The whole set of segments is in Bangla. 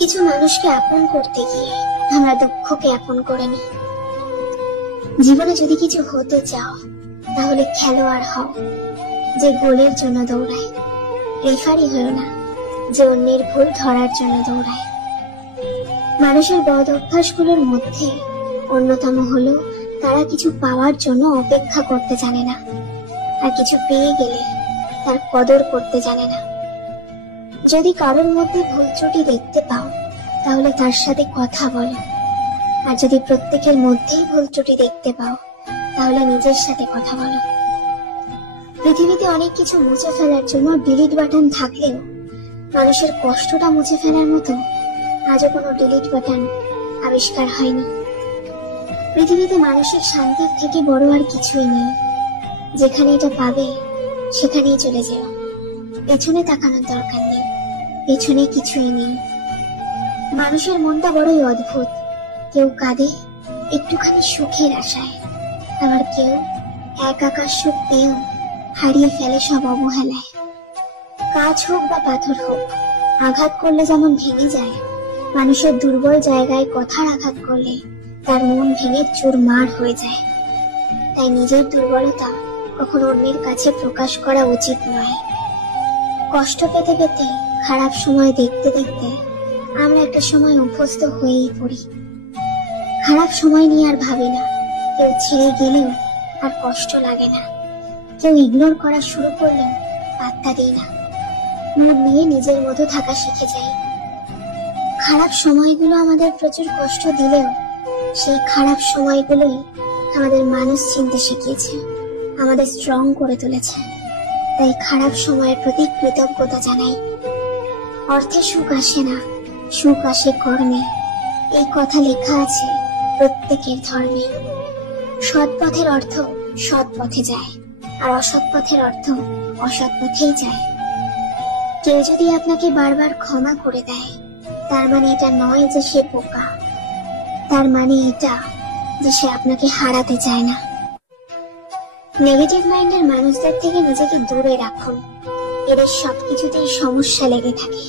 কিছু মানুষকে আপন করতে গিয়ে আমরা দুঃখকে আপন করে নিই। জীবনে যদি কিছু হতে চাও তাহলে খেলোয়াড় হও যে গোলের জন্য দৌড়ায়, রেফারি হও না যে অন্যের ভুল ধরার জন্য দৌড়ায়। মানুষের বদ অভ্যাসগুলোর মধ্যে অন্যতম হলো তারা কিছু পাওয়ার জন্য অপেক্ষা করতে জানে না, আর কিছু পেয়ে গেলে তার কদর করতে জানে না। যদি কারোর মধ্যে ভুল ত্রুটি দেখতে পাও তাহলে তার সাথে কথা বলো, আর যদি প্রত্যেকের মধ্যেই ভুল ত্রুটি দেখতে পাও তাহলে নিজের সাথে কথা বলো। পৃথিবীতে অনেক কিছু মুছে ফেলার জন্য ডিলিট বাটন থাকলেও মানুষের কষ্টটা মুছে ফেলার মতো আজও কোনো ডিলিট বাটন আবিষ্কার হয়নি। পৃথিবীতে মানসিক শান্তির থেকে বড় আর কিছুই নেই। যেখানে এটা পাবে সেখানেই চলে যেও, পেছনে তাকানোর দরকার নেই, পেছনে কিছুই নেই। মানুষের মনটা বড়ই অদ্ভুত, কেউ কাঁদে একটুখানি সুখের আশায়, আবার কেউ এক আকাশ সুখ পেয়েও হারিয়ে ফেলে সব অবহেলায়। কাজ হোক বা পাথর হোক, আঘাত করলে যেমন ভেঙে যায়, মানুষের দুর্বল জায়গায় কথার আঘাত করলে তার মন ভেঙে চুরমার হয়ে যায়। তাই নিজের দুর্বলতা কখনো অন্যের কাছে প্রকাশ করা উচিত নয়। কষ্ট পেতে পেতে, খারাপ সময় দেখতে দেখতে আমরা একটা সময় অভ্যস্ত হয়েই পড়ি। খারাপ সময় নিয়ে আর ভাবি না, কেউ ছেড়ে গেলেও আর কষ্ট লাগে না, কেউ ইগনোর করা শুরু করলেও পাত্তা দিই না, মন নিয়ে নিজের মতো থাকা শিখে যাই। খারাপ সময়গুলো আমাদের প্রচুর কষ্ট দিলেও সেই খারাপ সময়গুলোই আমাদের মানুষ চিনতে শিখিয়েছে, আমাদের স্ট্রং করে তুলেছে। তাই খারাপ সময়ের প্রতি কৃতজ্ঞতা জানাই। অর্থে সুখ আসে না, সুখ আসে কর্মে, এই কথা লেখা আছে প্রত্যেকের ধর্মে। সৎ পথের অর্থ সৎ পথে যায়, আর অসৎ পথের অর্থ অসৎ পথেই যায়। কেউ যদি আপনাকে বারবার ক্ষমা করে দেয়, তার মানে এটা নয় যে সে বোকা, তার মানে এটা যে সে আপনাকে হারাতে চায় না। নেগেটিভ মাইন্ডের মানুষদের থেকে নিজেকে দূরে রাখুন, এদের সবকিছুতেই সমস্যা লেগে থাকে।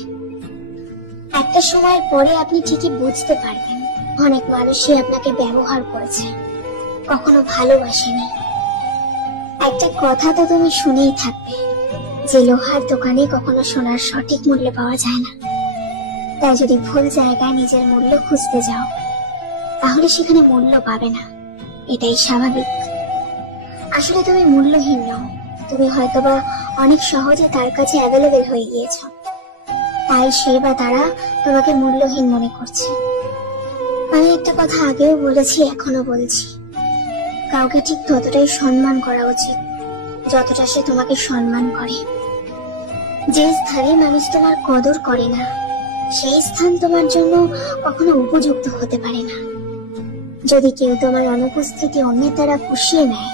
একটা সময়ের পরে আপনি ঠিকই বুঝতে পারবেন অনেক মানুষই আপনাকে ব্যবহার করেছে, কখনো ভালোবাসেনি। একটা কথা তো তুমি শুনেই থাকবে যে লোহার দোকানে কখনো সোনার সঠিক মূল্য পাওয়া যায় না। তাই যদি ভুল জায়গায় নিজের মূল্য খুঁজতে যাও তাহলে সেখানে মূল্য পাবে না, এটাই স্বাভাবিক। আসলে তুমি মূল্যহীন নও, তুমি হয়তোবা অনেক সহজে তার কাছে অ্যাভেলেবেল হয়ে গিয়েছ, তাই সে বা তারা তোমাকে মূল্যহীন মনে করছে। আমি একটা কথা আগেও বলেছি, এখনো বলছি, কাউকে ঠিক ততটাই সম্মান করা উচিত যতটা সে তোমাকে সম্মান করে। যে স্থানে মানুষ তোমার কদর করে না, সেই স্থান তোমার জন্য কখনো উপযুক্ত হতে পারে না। যদি কেউ তোমার অনুপস্থিতি অন্যের দ্বারা পুষিয়ে নেয়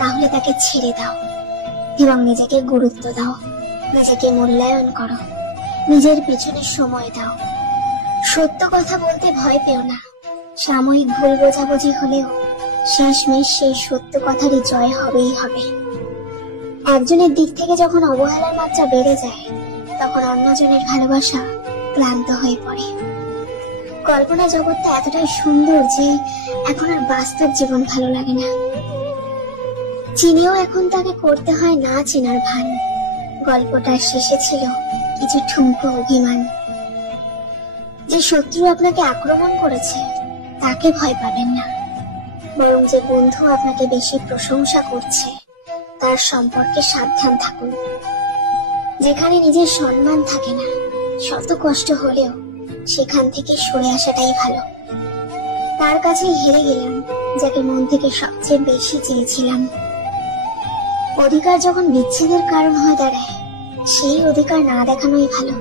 তাহলে তাকে ছেড়ে দাও এবং নিজেকে গুরুত্ব দাও, নিজেকে মূল্যায়ন করো, নিজের পেছনে সময় দাও। সত্য কথা বলতে ভয় পেও না, সাময়িক ভুল বোঝাবুঝি হলেও শেষমেশ সেই সত্য কথারই জয় হবেই হবে। একজনের দিক থেকে যখন অবহেলার মাত্রা বেড়ে যায় তখন অন্যজনের ভালোবাসা ক্লান্ত হয়ে পড়ে। কল্পনা জগৎটা এতটাই সুন্দর যে এখন আর বাস্তব জীবন ভালো লাগে না। চিনেও এখন তাকে করতে হয় না চেনার ভান। গল্পটার শেষে ছিল কিছু ঠুনকো অভিমান। যে শত্রু আপনাকে আক্রমণ করেছে তাকে ভয় পাবেন না, বরং যে বন্ধু আপনাকে বেশি প্রশংসা করছে তার সম্পর্কে সাবধান থাকুন। যেখানে নিজের সম্মান থাকে না, শত কষ্ট হলেও সেখান থেকে সরে আসাটাই ভালো। তার কাছে হেরে গেলাম যাকে মন থেকে সবচেয়ে বেশি চেয়েছিলাম। অধিকার যখন বিচ্ছেদের কারণ হয়ে দাঁড়ায়, সেই অধিকার না দেখানোই ভালো।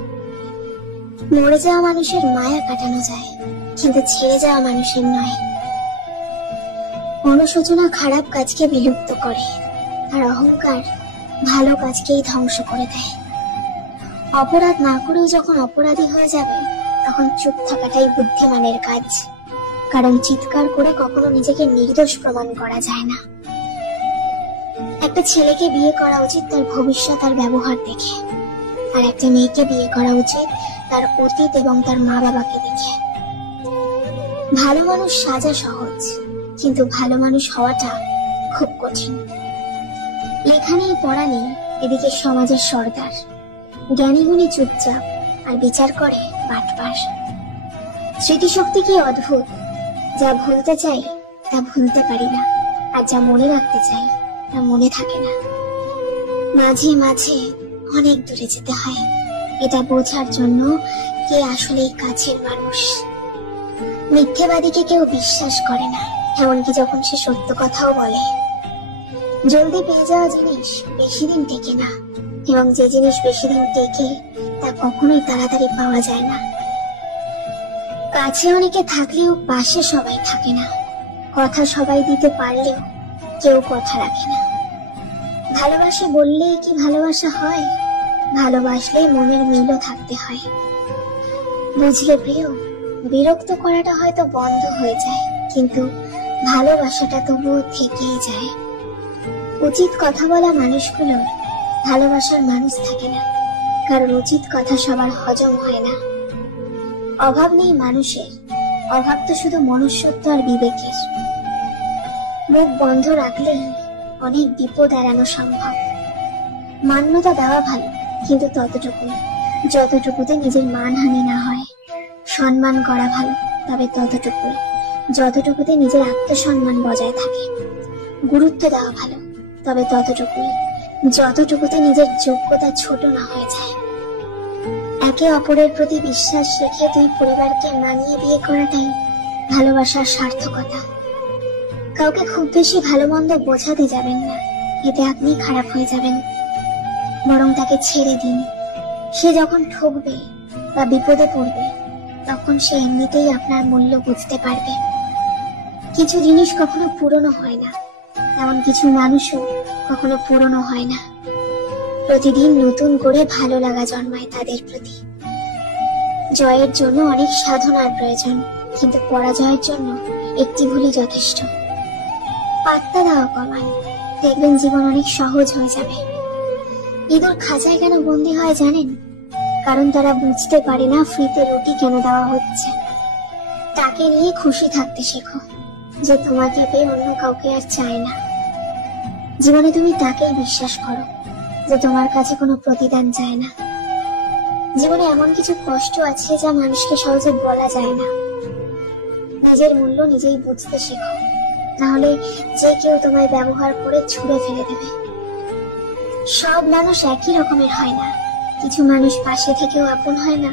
মরে যাওয়া মানুষের মায়া কাটানো যায়, কিন্তু ছেড়ে যাওয়া মানুষের নয়। অনুশোচনা খারাপ কাজকে বিলুপ্ত করে, আর অহংকার ভালো কাজকেই ধ্বংস করে দেয়। অপরাধ না করেও যখন অপরাধী হয়ে যাবে তখন চুপ থাকাটাই বুদ্ধিমানের কাজ, কারণ চিৎকার করে কখনো নিজেকে নির্দোষ প্রমাণ করা যায় না। একটা ছেলেকে বিয়ে করা উচিত তার ভবিষ্যৎ আর ব্যবহার দেখে, আর একটা মেয়েকে বিয়ে করা উচিত তার অতীত এবং তার মা বাবাকে দেখে। ভালো মানুষ সাজা সহজ, কিন্তু ভালো মানুষ হওয়াটা খুব কঠিন। লেখা নেই, পড়া নেই, এদিকে সমাজের সর্দার, জ্ঞানীগুণী চুপচাপ আর বিচার করে বাটপার। স্মৃতিশক্তি কি অদ্ভুত, যা ভুলতে চাই তা ভুলতে পারি না, আর যা মনে রাখতে চাই তা মনে থাকে না। মাঝে মাঝে অনেক দূরে যেতে হয় এটা বোঝার জন্য কে আসলেই কাছের মানুষ। মিথ্যেবাদীকে কেউ বিশ্বাস করে না, এমনকি যখন সে সত্য কথাও বলে। জলদি পেয়ে যাওয়া জিনিস বেশি দিন টেকে না, এবং যে জিনিস বেশি দিন টেকে তা কখনোই তাড়াতাড়ি পাওয়া যায় না। কাছে অনেকে থাকলেও পাশে সবাই থাকে না, কথা সবাই দিতে পারলেও কেউ কথা রাখে না। ভালোবাসে বললেই কি ভালোবাসা হয়? ভালোবাসলে মনের মিলও থাকতে হয়। বুঝলে প্রিয়, বিরক্ত করাটা হয়তো বন্ধ হয়ে যায়, কিন্তু ভালোবাসাটা তবুও থেকেই যায়। উচিত কথা বলা মানুষগুলোর ভালোবাসার মানুষ থাকে না, কারণ উচিত কথা সবার হজম হয় না। অভাব নেই মানুষের, অভাব তো শুধু মনুষ্যত্ব আর বিবেকের। মুখ বন্ধ রাখলেই অনেক বিপদ এড়ানো সম্ভব। মান্যতা দেওয়া ভালো, কিন্তু ততটুকু যতটুকুতে নিজের মানহানি না হয়। সম্মান করা ভালো, তবে ততটুকু যতটুকুতে নিজের আত্মসম্মান বজায় থাকে। গুরুত্ব দেওয়া ভালো, তবে ততটুকুই যতটুকুতে নিজের যোগ্যতা ছোট না হয়ে যায়। একে অপরের প্রতি বিশ্বাস রেখে দুই পরিবারকে মানিয়ে বিয়ে করাটাই ভালোবাসার সার্থকতা। কাউকে খুব বেশি ভালো মন্দ বোঝাতে যাবেন না, এতে আপনি খারাপ হয়ে যাবেন। বরং তাকে ছেড়ে দিন। সে যখন ঠকবে বা বিপদে পড়বে, তখন সে এমনিতেই আপনার মূল্য বুঝতে পারবে। কিছু জিনিস কখনো পুরনো হয় না, এমন কিছু মানুষও কখনো পুরনো হয় না। প্রতিদিন নতুন করে ভালো লাগা জন্মায় তাদের প্রতি। জয়ের জন্য অনেক সাধনার প্রয়োজন, কিন্তু পরাজয়ের জন্য একটি ভুলই যথেষ্ট। পাত্তা দেওয়া কমান, দেখবেন জীবন অনেক সহজ হয়ে যাবে। ইঁদুর খাঁচায় কেন বন্দী হয় জানেন? কারণ তারা বুঝতে পারে না ফ্রিতে রুটি কেন দেওয়া হচ্ছে। তাকে নিয়ে খুশি থাকতে শেখো, যে তোমাকে পেয়ে অন্য কাউকে আর চায় না। জীবনে তুমি তাকেই বিশ্বাস করো, যে তোমার কাছে কোনো প্রতিদান চায় না। জীবনে এমন কিছু কষ্ট আছে যা মানুষকে সহজে বলা যায় না। নিজের মূল্য নিজেই বুঝতে শেখো, নাহলে যে কেউ তোমায় ব্যবহার করে ছুঁড়ে ফেলে দেবে। সব মানুষ একই রকমের হয় না। কিছু মানুষ পাশে থেকেও আপন হয় না,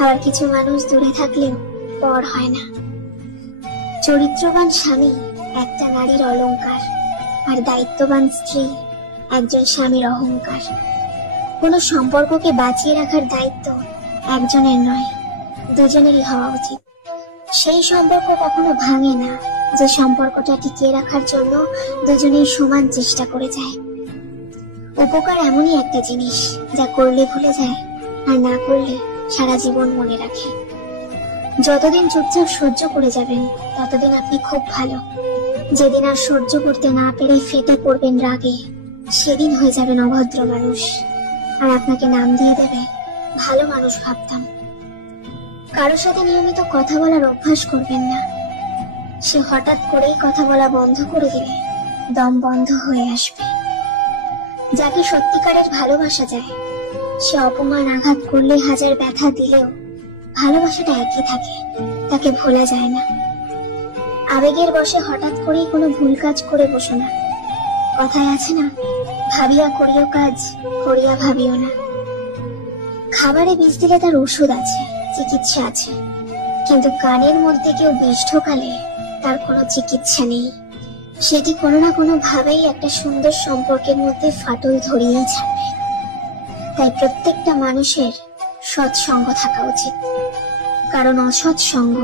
আবার কিছু মানুষ দূরে থাকলেও পর হয় না। চরিত্রবান স্বামী একটা নারীর অলংকার, আর দায়িত্ববান স্ত্রী একজন স্বামীর অহংকার। কোনো সম্পর্ককে বাঁচিয়ে রাখার দায়িত্ব একজনের নয়, দুজনেরই হওয়া উচিত। সেই সম্পর্ক কখনো ভাঙে না যে সম্পর্কটা টিকিয়ে রাখার জন্য দুজনেই সমান চেষ্টা করে যায়। উপকার এমনই একটা জিনিস যা করলে ভুলে যায়, আর না করলে সারা জীবন মনে রাখে। যতদিন চুপচাপ সহ্য করে যাবেন, ততদিন আপনি খুব ভালো। যেদিন আর সহ্য করতে না পেরে ফেটে পড়বেন রাগে, সেদিন হয়ে যাবেন অভদ্র মানুষ, আর আপনাকে নাম দিয়ে দেবে ভালো মানুষ ভাবতাম। কারোর সাথে নিয়মিত কথা বলার অভ্যাস করবেন না। সে হঠাৎ করেই কথা বলা বন্ধ করে দিলে দম বন্ধ হয়ে আসবে। যাকে সত্যিকারের ভালোবাসা যায়, সে অপমান আঘাত করলে, হাজার ব্যথা দিলেও ভালোবাসাটা একই থাকে, তাকে ভোলা যায় না। আবেগের বশে হঠাৎ করেই কোনো ভুল কাজ করে বসো না। কথায় আছে না, ভাবিয়া করিও কাজ, করিয়া ভাবিও না। খাবারে বিষ দিলে তার ওষুধ আছে, চিকিৎসা আছে, কিন্তু কানের মধ্যে কেউ বিষ ঢোকালে তার কোনো চিকিৎসা নেই। সেটি কোনো না কোনো ভাবেই একটা সুন্দর সম্পর্কের মধ্যে ফাটল ধরিয়েই ছাড়বে। তাই প্রত্যেকটা মানুষের সৎসঙ্গ থাকা উচিত, কারণ অসৎ সঙ্গ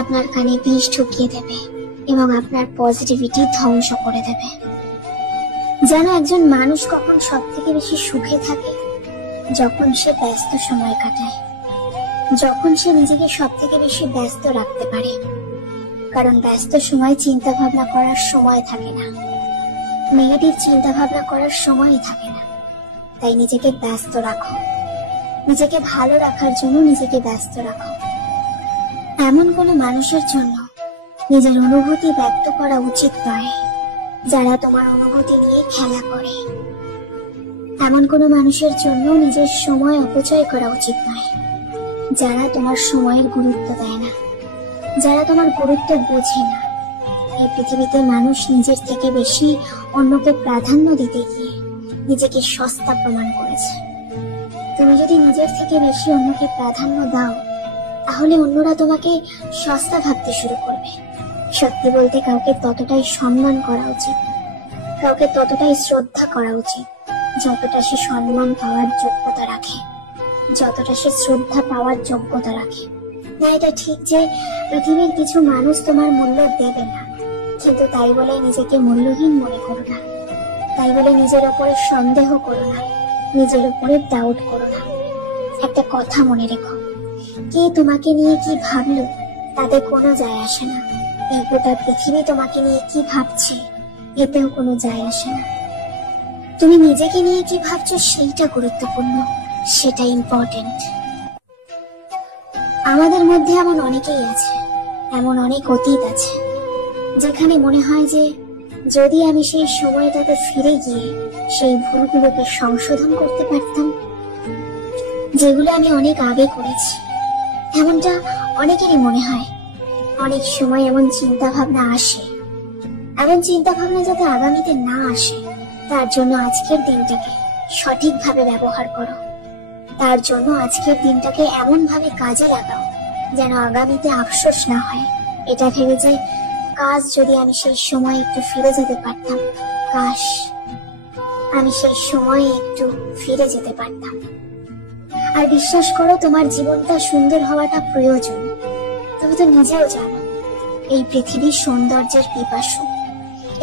আপনার কানে বিষ ঢুকিয়ে দেবে এবং আপনার পজিটিভিটি ধ্বংস করে দেবে। যেন একজন মানুষ কখন সব থেকে বেশি সুখে থাকে, যখন সে ব্যস্ত সময় কাটায়, যখন সে নিজেকে সব থেকে বেশি ব্যস্ত রাখতে পারে। কারণ ব্যস্ত সময় চিন্তা ভাবনা করার সময় থাকে না, নেগেটিভ চিন্তা ভাবনা করার সময়ই থাকে না। তাই নিজেকে ব্যস্ত রাখো, নিজেকে ভালো রাখার জন্য নিজেকে ব্যস্ত রাখো। এমন কোনো মানুষের জন্য নিজের অনুভূতি ব্যক্ত করা উচিত নয় যারা তোমার অনুভূতি নিয়ে খেলা করে। এমন কোনো মানুষের জন্য নিজের সময় অপচয় করা উচিত নয় যারা তোমার সময়ের গুরুত্ব দেয় না, যারা তোমার গুরুত্ব বোঝে না। এই পৃথিবীতে মানুষ নিজের থেকে বেশি অন্যকে প্রাধান্য দিতে গিয়ে নিজেকে সস্তা প্রমাণ করেছে। তুমি যদি নিজের থেকে বেশি অন্যকে প্রাধান্য দাও, তাহলে অন্যরা তোমাকে সস্তা ভাবতে শুরু করবে। সত্যি বলতে কাউকে ততটাই সম্মান করা উচিত, কাউকে ততটাই শ্রদ্ধা করা উচিত যতটা সে সম্মান পাওয়ার যোগ্যতা রাখে, যতটা সে শ্রদ্ধা পাওয়ার যোগ্যতা রাখে। না, এটা ঠিক যে পৃথিবীর কিছু মানুষ তোমার মূল্য দেবে না, কিন্তু তাই বলে নিজেকে মূল্যহীন মনে করো না, তাই বলে নিজের উপরে সন্দেহ করো না, নিজের উপরে ডাউট করো না। একটা কথা মনে রেখো, কে তোমাকে নিয়ে কি ভাবলো তাতে কোনো যায় আসে না। এই গোটা পৃথিবী তোমাকে নিয়ে কি ভাবছে এতেও কোনো যায় আসে না। তুমি নিজেকে নিয়ে কি ভাবছো সেইটা গুরুত্বপূর্ণ, সেটা ইম্পর্টেন্ট। আমাদের মধ্যে এমন অনেকেই আছে, এমন অনেক অতীত আছে যেখানে মনে হয় যে যদি আমি সেই সময়টাতে ফিরে গিয়ে সেই ভুলগুলোকে সংশোধন করতে পারতাম, যেগুলো আমি অনেক আগে করেছি। এমনটা অনেকেরই মনে হয়। অনেক সময় এমন চিন্তা ভাবনা আসে, এমন চিন্তা ভাবনা যাতে আগামীতে না আসে তার জন্য আজকের দিনটাকে সঠিকভাবে ব্যবহার করো। তার জন্য আজকের দিনটাকে এমন ভাবে কাজে লাগাও যেন আগামীতে আফসোস না হয় এটা ভেবে যে কাজ যদি আমি সেই সময় একটু ফিরে যেতে পারতাম, কাশ আমি সেই সময়ে একটু ফিরে যেতে পারতাম। আর বিশ্বাস করো, তোমার জীবনটা সুন্দর হওয়াটা প্রয়োজন। তুমি তো নিজেও জানো এই পৃথিবী সৌন্দর্যের পিপাসু।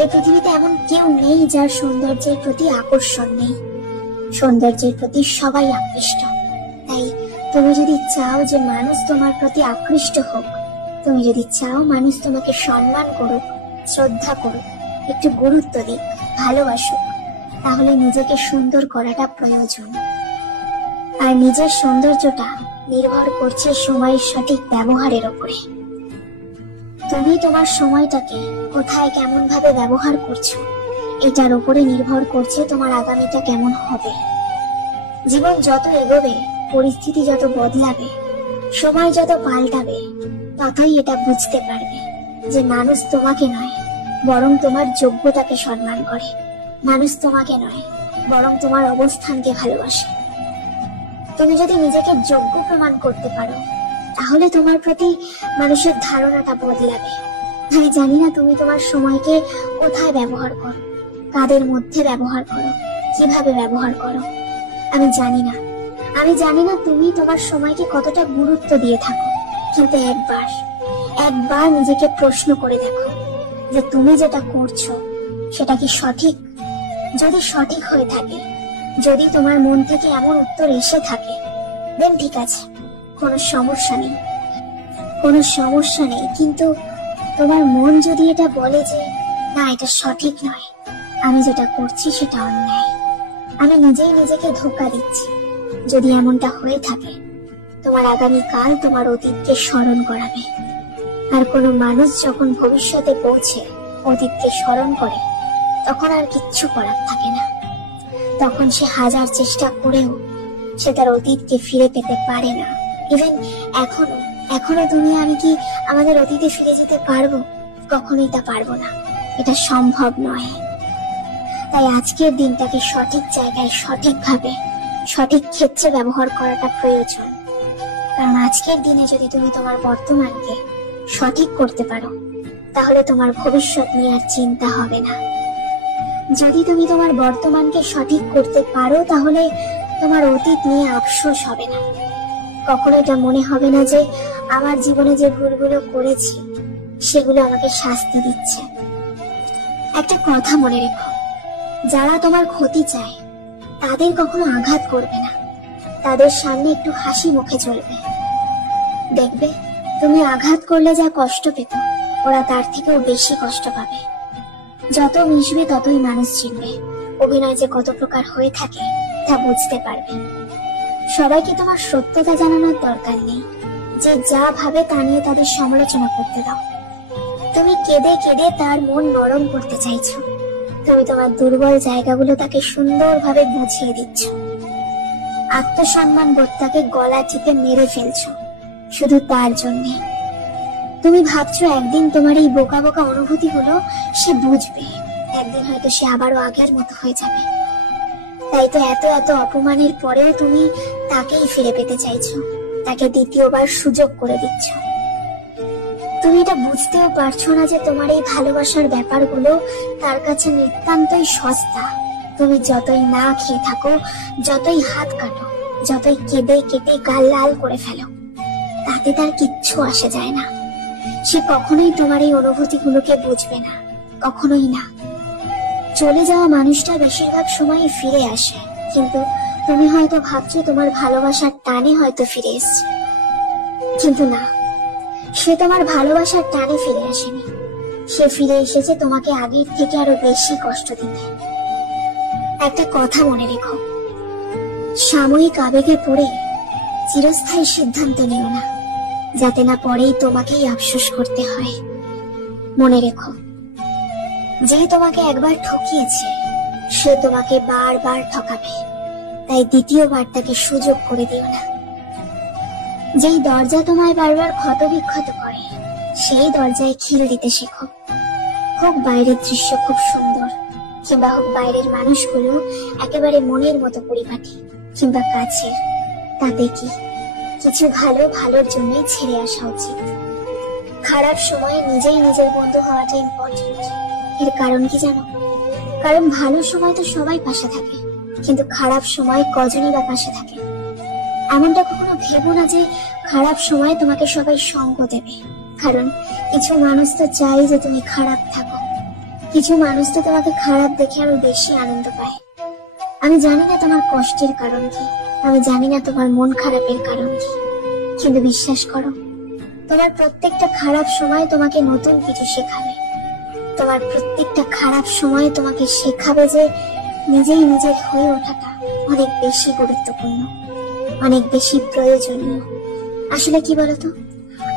এই পৃথিবীতে এমন কেউ নেই যার সৌন্দর্যের প্রতি আকর্ষণ নেই। সৌন্দর্যের প্রতি সবাই আকৃষ্ট। তাই তুমি যদি চাও যে মানুষ তোমার প্রতি আকৃষ্ট হোক, তুমি যদি চাও মানুষ তোমাকে সম্মান করুক, শ্রদ্ধা করুক, একটু গুরুত্ব দিক, ভালোবাসুক, তাহলে নিজেকে সুন্দর করাটা প্রয়োজন। আর নিজের সৌন্দর্যটা নির্ভর করছে সময়ের সঠিক ব্যবহারের উপরে। তুমি তোমার সময়টাকে কোথায় কেমন ভাবে ব্যবহার করছো এটার উপরে নির্ভর করছে তোমার আগামীটা কেমন হবে। জীবন যত এগোবে, পরিস্থিতি যত বদলাবে, সময় যত পাল্টাবে, ততই এটা বুঝতে পারবে যে মানুষ তোমাকে নয় বরং তোমার যোগ্যতাকে সম্মান করে। মানুষ তোমাকে নয় বরং তোমার অবস্থানকে ভালোবাসে। তুমি যদি নিজেকে যোগ্য প্রমাণ করতে পারো, তাহলে তোমার প্রতি মানুষের ধারণাটা বদলাবে। আমি জানি না তুমি তোমার সময়কে কোথায় ব্যবহার করো, কাদের মধ্যে ব্যবহার করো, কিভাবে ব্যবহার করো। আমি জানি না তুমি তোমার সময়কে কতটা গুরুত্ব দিয়ে থাকো। কিন্তু একবার নিজেকে প্রশ্ন করে দেখো যে তুমি যেটা করছো সেটা কি সঠিক। যদি সঠিক হয়ে থাকে, যদি তোমার মন থেকে এমন উত্তর এসে থাকে, দেন ঠিক আছে, কোনো সমস্যা নেই। কিন্তু তোমার মন যদি এটা বলে যে না, এটা সঠিক নয়, আমি যেটা করছি সেটা অন্যায়, আমি নিজেই নিজেকে ধোঁকা দিচ্ছি, যদি এমনটা হয়ে থাকে, তোমার আগামীকাল তোমার অতীতকে স্মরণ করাবে। আর কোনো মানুষ যখন ভবিষ্যতে পৌঁছে অতীতকে স্মরণ করে, তখন আর কিচ্ছু করার থাকে না। তখন সে হাজার চেষ্টা করেও সে তার অতীতকে ফিরে পেতে পারে না। ইভেন এখনো তুমি আমি কি আমাদের অতীতে ফিরে যেতে পারবো? কখনোই তা পারবো না, এটা সম্ভব নয়। তাই আজকের দিনটাকে সঠিক জায়গায়, সঠিকভাবে, সঠিক ক্ষেত্রে ব্যবহার করাটা প্রয়োজন। কারণ আজকের দিনে যদি তুমি তোমার বর্তমানকে সঠিক করতে পারো, তাহলে তোমার ভবিষ্যৎ নিয়ে আর চিন্তা হবে না। যদি তুমি তোমার বর্তমানকে সঠিক করতে পারো, তাহলে তোমার অতীত নিয়ে আফসোস হবে না। কখনো এটা মনে হবে না যে আমার জীবনে যে ভুলগুলো করেছি সেগুলো আমাকে শাস্তি দিচ্ছে। একটা কথা মনে রেখো, যারা তোমার ক্ষতি চায় তাদের কখনো আঘাত করবে না, তাদের সামনে একটু হাসি মুখে চলবে। দেখবে তুমি আঘাত করলে যা কষ্ট পেত, ওরা তার থেকেও বেশি কষ্ট পাবে। যত মিশবে ততই মানুষ চিনবে, অভিনয় যে কত প্রকার হয়ে থাকে তা বুঝতে পারবে। সবাইকে তোমার সত্যতা জানানোর দরকার নেই। যে যা ভাবে তা নিয়ে তাদের সমালোচনা করতে দাও। তুমি কেঁদে কেঁদে তার মন নরম করতে চাইছো। তুমি তোমার দুর্বল জায়গাগুলো তাকে সুন্দরভাবে বুঝিয়ে দিচ্ছ। আত্মসম্মান বোধটাকে গলা টিপে মেরে ফেলছো শুধু তার জন্যে। তুমি ভাবছো একদিন তোমার এই বোকা বোকা অনুভূতিগুলো সে বুঝবে, একদিন হয়তো সে আবারও আগের মতো হয়ে যাবে। তাই তো এত এত অপমানের পরেও তুমি তাকেই ফিরে পেতে চাইছো, তাকে দ্বিতীয়বার সুযোগ করে দিচ্ছ। তুমি এটা বুঝতেও পারছো না যে তোমার এই ভালোবাসার ব্যাপারগুলো তার কাছে নিতান্তই সস্তা। তুমি যতই না খেয়ে থাকো, যতই হাত কাটো, যতই কেঁদে কেটে গাল লাল করে ফেলো, তাতে তার কিচ্ছু আসে যায় না। সে কখনোই তোমার এই অনুভূতিগুলোকে বুঝবে না, কখনোই না। চলে যাওয়া মানুষটা বেশিরভাগ সময় ফিরে আসে, কিন্তু তুমি হয়তো ভাবছো তোমার ভালোবাসার টানে হয়তো ফিরে এসছে, কিন্তু না, সে তোমার ভালোবাসার টানে ফিরে আসেনি। সে ফিরে এসেছে তোমাকে আগের থেকে আরো বেশি কষ্ট দিতে। একটা কথা মনে রেখো, সাময়িক আবেগে পড়ে চিরস্থায়ী সিদ্ধান্ত নিও না, যাতে না পরেই তোমাকেই আফসোস করতে হয়। মনে রেখো, যে তোমাকে একবার ঠকিয়েছে সে তোমাকে বারবার ঠকাবে, তাই দ্বিতীয়বার তাকে সুযোগ করে দিও না। যেই দরজা তোমায় বারবার ক্ষত বিক্ষত করে সেই দরজায় খিল দিতে শেখো। হোক বাইরের দৃশ্য খুব সুন্দর, কিংবা হোক বাইরের মানুষগুলো একেবারে মনের মতো পরিপাটি কিংবা কাছের, তাতে কি, কিছু ভালো ভালোর জন্যই ছেড়ে আসা উচিত। খারাপ সময়ে নিজেই নিজের বন্ধু হওয়াটা ইম্পর্টেন্ট। এর কারণ কি জানো? কারণ ভালো সময় তো সবাই পাশে থাকে, কিন্তু খারাপ সময় কজনই বা পাশে থাকে। এমনটা কখনো ভেবো না যে খারাপ সময় তোমাকে সবাই সঙ্গ দেবে, কারণ কিছু মানুষ তো চাই যে তুমি খারাপ থাকো। কিছু মানুষ তো তোমাকে খারাপ দেখে আরো বেশি আনন্দ পায়। আমি জানি না তোমার কষ্টের কারণ কি, আমি জানি না তোমার মন খারাপের কারণ কি, কিন্তু বিশ্বাস করো, তোমার প্রত্যেকটা খারাপ সময় তোমাকে নতুন কিছু শেখাবে। তোমার প্রত্যেকটা খারাপ সময় তোমাকে শেখাবে যে নিজেই নিজের হয়ে ওঠাটা অনেক বেশি গুরুত্বপূর্ণ, অনেক বেশি প্রয়োজনীয়। আসলে কি বলতো,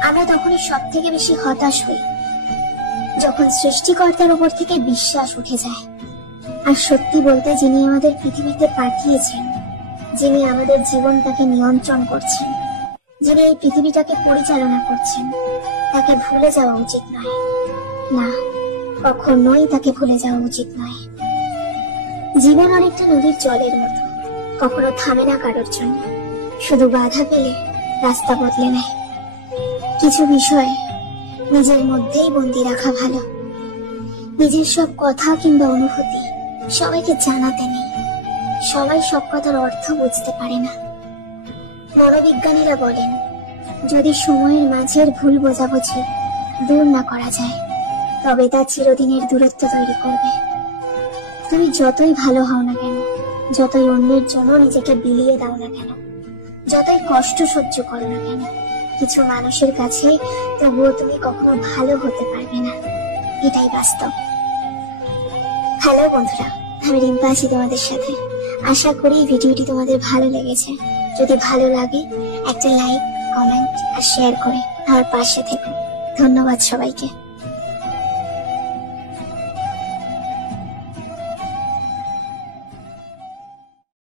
আমরা তখনই সব থেকে বেশি হতাশ হই যখন সৃষ্টিকর্তার উপর থেকে বিশ্বাস উঠে যায়। আর সত্যি বলতে, যিনি আমাদের পৃথিবীতে পাঠিয়েছেন, যিনি আমাদের জীবনটাকে নিয়ন্ত্রণ করছেন, যিনি এই পৃথিবীটাকে পরিচালনা করছেন, তাকে ভুলে যাওয়া উচিত নয়। না, কখনোই তাকে ভুলে যাওয়া উচিত নয়। জীবন অনেকটা নদীর জলের মতো, কখনো থামে না কারোর জন্য, শুধু বাধা পেলে রাস্তা বদলে নেয়। কিছু বিষয় নিজের মধ্যেই বন্দি রাখা ভালো। নিজের সব কথা কিংবা অনুভূতি সবাইকে জানাতে নেই। সবাই সব কথার অর্থ বুঝতে পারে না। মনোবিজ্ঞানীরা বলেন, যদি সময়ের মাঝের ভুল বোঝাবুঝি দূর না করা যায়, তবে তা চিরদিনের দূরত্ব তৈরি করবে। তুমি যতই ভালো হও না কেন, যতই অন্যের জন্য নিজেকে বিলিয়ে দাও না কেন, যতই কষ্ট সহ্য করো না কেন, কিছু মানুষের কাছে তবুও তুমি কখনো ভালো হতে পারবে না। এটাই বাস্তব। হ্যালো বন্ধুরা, আমি রিম্পা আছি তোমাদের সাথে। আশা করি ভিডিওটি তোমাদের ভালো লেগেছে। যদি ভালো লাগে একটা লাইক, কমেন্ট আর শেয়ার করে আমার পাশে থেকো। ধন্যবাদ সবাইকে।